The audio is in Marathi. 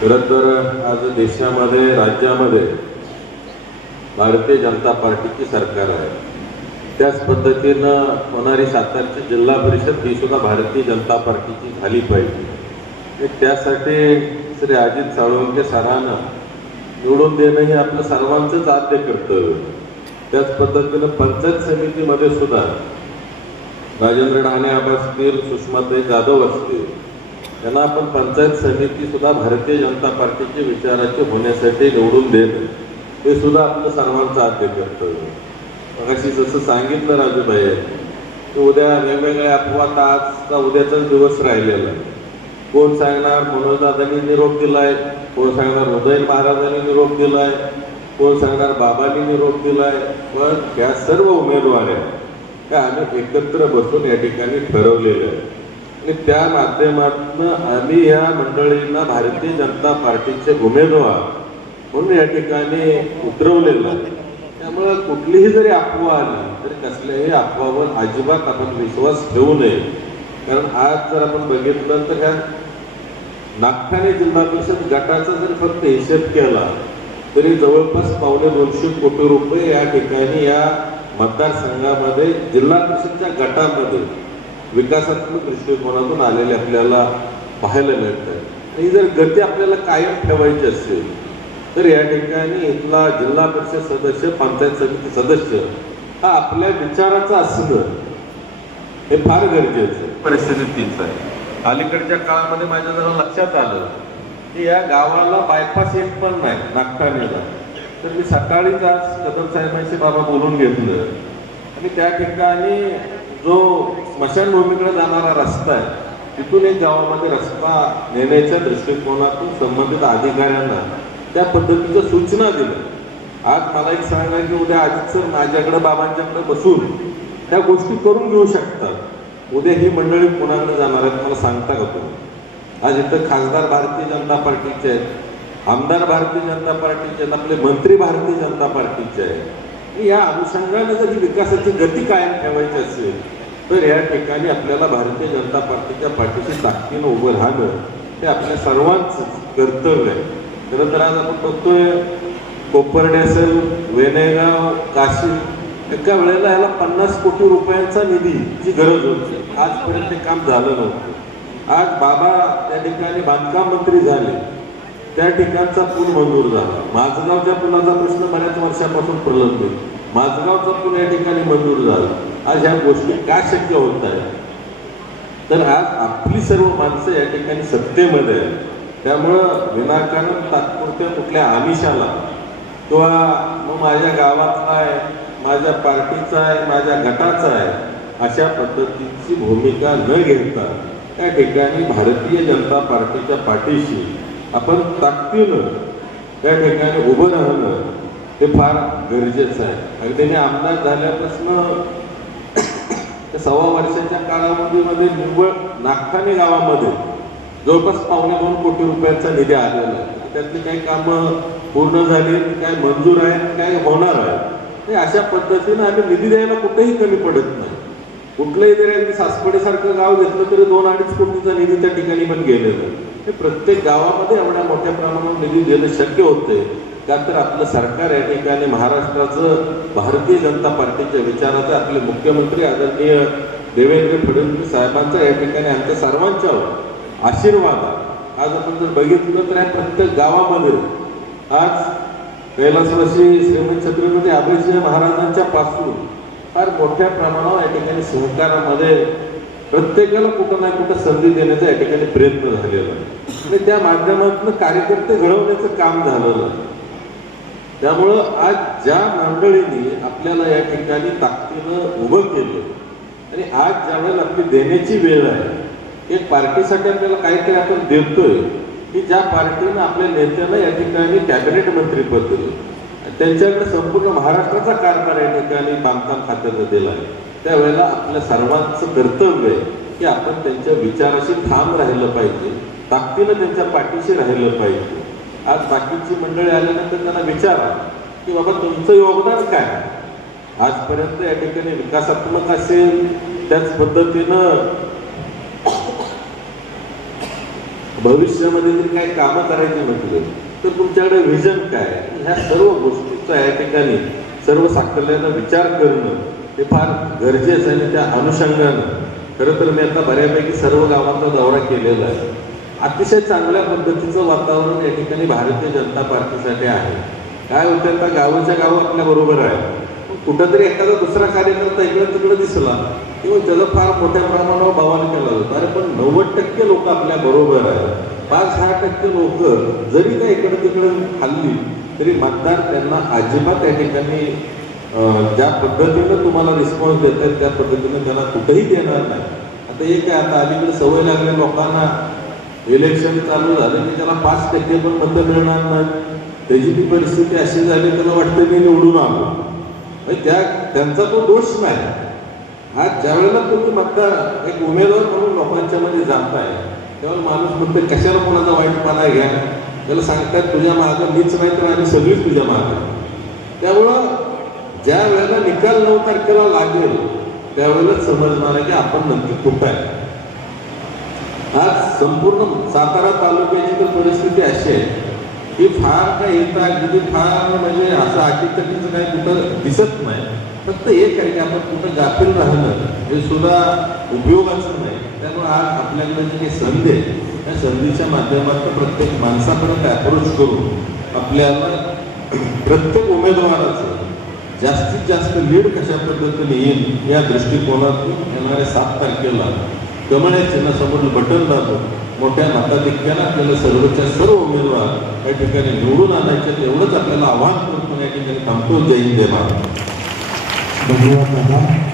खरं तर आज देशामध्ये राज्यामध्ये भारतीय जनता पार्टीची सरकार आहे. त्याच पद्धतीनं होणारी सातारची जिल्हा परिषद ही सुद्धा भारतीय जनता पार्टीची झाली पाहिजे. त्यासाठी श्री अजित साळुंखे सरांना निवडून देणं हे आपलं सर्वांचंच आद्य कर्तव्य. त्याच पद्धतीनं पंचायत समितीमध्ये सुद्धा राजेंद्र ढाणे असतील, सुषमाताई जाधव असतील, त्यांना आपण पंचायत समिती सुद्धा भारतीय जनता पार्टीचे विचाराचे होण्यासाठी निवडून देणं हे सुद्धा आपलं सर्वांचं आद्य कर्तव्य. मगाशी जसं सांगितलं राजूभाई की उद्या वेगवेगळ्या अफवा आजचा उद्याचाच दिवस राहिलेला आहे. कोण सांगणार मनोजदादांनी निरोप दिलाय, कोण सांगणार उदयन महाराजांनी निरोप दिलाय, कोण सांगणार बाबांनी निरोप दिलाय. पण त्या सर्व उमेदवार त्या आम्ही एकत्र बसून या ठिकाणी ठरवलेलं आहे आणि त्या माध्यमातून आम्ही या मंडळींना भारतीय जनता पार्टीचे उमेदवार म्हणून या ठिकाणी उतरवलेलं आहे. त्यामुळे कुठलीही जरी अफवा आली तरी कसल्याही अफवावर अजिबात आपण विश्वास ठेवू नये. कारण आज जर आपण बघितलं तर ह्या नागठाणे जिल्हा परिषद गटाचा जर फक्त हिशेब केला तरी जवळपास 250 कोटी रुपये या ठिकाणी या मतदारसंघामध्ये जिल्हा परिषदच्या गटामध्ये विकासात्मक दृष्टिकोनातून आलेले आपल्याला पाहायला मिळतात. ही जर गती आपल्याला कायम ठेवायची असेल तर या ठिकाणी इथला जिल्हा परिषद सदस्य, पंचायत समिती सदस्य हा आपल्या विचाराचा असणं हे फार गरजेचं परिस्थितीच आहे. अलीकडच्या काळामध्ये माझ्या जरा लक्षात आलं की या गावाला बायपास एक पण नाही नागठाणेला. तर मी सकाळीच आज कदम साहेबांशी बाबा बोलून घेतलं आणि त्या ठिकाणी जो स्मशानभूमीकडे जाणारा रस्ता आहे तिथून एक गावामध्ये रस्ता नेण्याच्या दृष्टिकोनातून संबंधित अधिकाऱ्यांना त्या पद्धतीच्या सूचना दिल्या. आज मला एक सांगा की उद्या अजित सर माझ्याकडे बाबांच्याकडे बसून त्या गोष्टी करून घेऊ शकतात. उद्या ही मंडळी कोणाकडे जाणार आहेत मला सांगता का तुम्ही? आज इथं खासदार भारतीय जनता पार्टीचे आहेत, आमदार भारतीय जनता पार्टीचे आहेत, आपले मंत्री भारतीय जनता पार्टीचे आहेत. या अनुषंगाने जर ही विकासाची गती कायम ठेवायची असेल तर या ठिकाणी आपल्याला भारतीय जनता पार्टीच्या पाठीशी ताकदीनं उभं राहणं हे आपल्या सर्वांचं कर्तव्य आहे. खरं तर आज आपण बघतोय कोपर्डे असेल, वेणेगाव, काशी एका वेळेला याला 50 कोटी रुपयांचा निधीची गरज होती. आजपर्यंत ते काम झालं नव्हतं. आज बाबा त्या ठिकाणी बांधकाम मंत्री झाले, त्या ठिकाणचा पूल मंजूर झाला. माझगावच्या पुलाचा प्रश्न बऱ्याच वर्षापासून प्रलंबित, माझगावचा पूल या ठिकाणी मंजूर झाला. आज ह्या गोष्टी का शक्य होत आहे तर आज आपली सर्व माणसं या ठिकाणी सत्तेमध्ये आहे. त्यामुळं विनाकारण तात्पुरत्या कुठल्या आमिषाला किंवा मग माझ्या गावातला आहे, माझ्या पार्टीचा आहे, माझ्या गटाचा आहे अशा पद्धतीची भूमिका न घेता त्या ठिकाणी भारतीय जनता पार्टीच्या पाठीशी आपण ताकदीनं त्या ठिकाणी उभं राहणं हे फार गरजेचं आहे. अगदी आमदार झाल्यापासून 1.25 वर्षाच्या कालावधीमध्ये निव्वळ नागठाणे गावामध्ये जवळपास 2.25 कोटी रुपयांचा निधी आलेला आहे. त्यातली काही कामं पूर्ण झाली, काय मंजूर आहेत, काय होणार आहे. अशा पद्धतीनं आम्ही निधी द्यायला कुठेही कमी पडत नाही. कुठलंही जरी अगदी सासवडीसारखं गाव घेतलं तरी 2-2.5 कोटीचा निधी त्या ठिकाणी पण गेलेला आहे. हे प्रत्येक गावामध्ये एवढ्या मोठ्या प्रमाणावर निधी देणं शक्य होते का तर आपलं सरकार या ठिकाणी महाराष्ट्राचं भारतीय जनता पार्टीच्या विचाराचं आपले मुख्यमंत्री आदरणीय देवेंद्र फडणवीस साहेबांचा या ठिकाणी आमच्या सर्वांच्यावर आशीर्वाद आहे. आज आपण जर बघितलं तर या प्रत्येक गावामध्ये आज कैलासवासी श्रीमंत छत्रपती अभयसिंह महाराजांच्या पासून फार मोठ्या प्रमाणावर या ठिकाणी सहकारामध्ये प्रत्येकाला कुठं ना कुठं संधी देण्याचा या ठिकाणी प्रयत्न झालेला आहे आणि त्या माध्यमातून कार्यकर्ते घडवण्याचं काम झालेलं आहे. त्यामुळं आज ज्या मंडळींनी आपल्याला या ठिकाणी ताकदीनं उभं केलं आणि आज ज्यावेळेला आपली देण्याची वेळ आहे, एक पार्टीसाठी आपल्याला काहीतरी आपण देतोय की ज्या पार्टीनं आपल्या नेत्याला या ठिकाणी कॅबिनेट मंत्रीपद दिलं, त्यांच्याकडे संपूर्ण महाराष्ट्राचा कारभार या ठिकाणी बांधकाम खात्यानं दिला आहे. त्यावेळेला आपल्या सर्वांचं कर्तव्य आहे की आपण त्यांच्या विचाराशी ठाम राहिलं पाहिजे, ताकदीनं त्यांच्या पाठीशी राहिलं पाहिजे. आज बाकीची मंडळी आल्यानंतर त्यांना विचारा की बाबा तुमचं योगदान काय आजपर्यंत या ठिकाणी विकासात्मक असेल, त्याच पद्धतीनं भविष्यामध्ये जर काही कामं करायची म्हटलं तर तुमच्याकडे व्हिजन काय, ह्या सर्व गोष्टीचा या ठिकाणी सर्व साकल्यानं विचार करणं हे फार गरजेचं आहे. आणि त्या अनुषंगानं खरं तर मी आता बऱ्यापैकी सर्व गावांचा दौरा केलेला आहे. अतिशय चांगल्या पद्धतीचं वातावरण या ठिकाणी भारतीय जनता पार्टीसाठी आहे. काय होतं, आता गावाच्या गाव आपल्या बरोबर आहे, कुठंतरी एखादा दुसरा कार्यकर्ता इकडे तिकडे दिसला किंवा त्याला फार मोठ्या प्रमाणावर बवाल केला जातो. अरे पण 90% लोक आपल्या बरोबर आहेत. 5-6% लोक जरी का इकडे तिकडे हल्ली तरी मतदार त्यांना अजिबात या ठिकाणी ज्या पद्धतीनं तुम्हाला रिस्पॉन्स देत आहेत त्या पद्धतीनं त्यांना कुठेही देणार नाही. आता हे काय, आता अलीकडे सवय लागल्या लोकांना, इलेक्शन चालू झालं की त्याला 5% पण मतं मिळणार नाही. त्याची ती परिस्थिती अशी झाली, त्याला वाटतं मी निवडून आलो. त्यांचा तो दोष नाही. आज ज्या वेळेला तुम्ही मतदार एक उमेदवार म्हणून लोकांच्या मध्ये जाताय त्यावेळेला माणूस म्हणतो कशाला कोणाचा वाईटपणा घ्या, त्याला सांगतात तुझ्या मागं मीच नाही तर आम्ही सगळीच तुझ्या मागं. त्यामुळं ज्या वेळेला निकाल 9 तारखेला लागेल त्यावेळेलाच समजणार आहे की आपण नक्की कुठं आहे. आज संपूर्ण सातारा तालुक्याची तर परिस्थिती अशी आहे की फार काय येता अगदी फार म्हणजे असं अटीतटीचं काही कुठं दिसत नाही. फक्त एक आहे की आपण कुठं गाफील राहणं हे सुद्धा उपयोगाचं नाही. त्यामुळे आज आपल्याकडे जी काही संधी आहे त्या संधीच्या माध्यमातून प्रत्येक माणसापर्यंत अप्रोच करून आपल्याला प्रत्येक उमेदवाराचं जास्तीत जास्त लीड कशा पद्धतीने येईल या दृष्टिकोनातून येणाऱ्या 7 तारखेला कमळ या चिन्हासमोर बटन दाबून मोठ्या मताधिक्यानं आपल्याला सर्वच्या सर्व उमेदवार या ठिकाणी निवडून आणायचे एवढंच आपल्याला आव्हान करून या ठिकाणी थांबतो. जय हिंद, जय महाराष्ट्र. धन्यवाद दादा.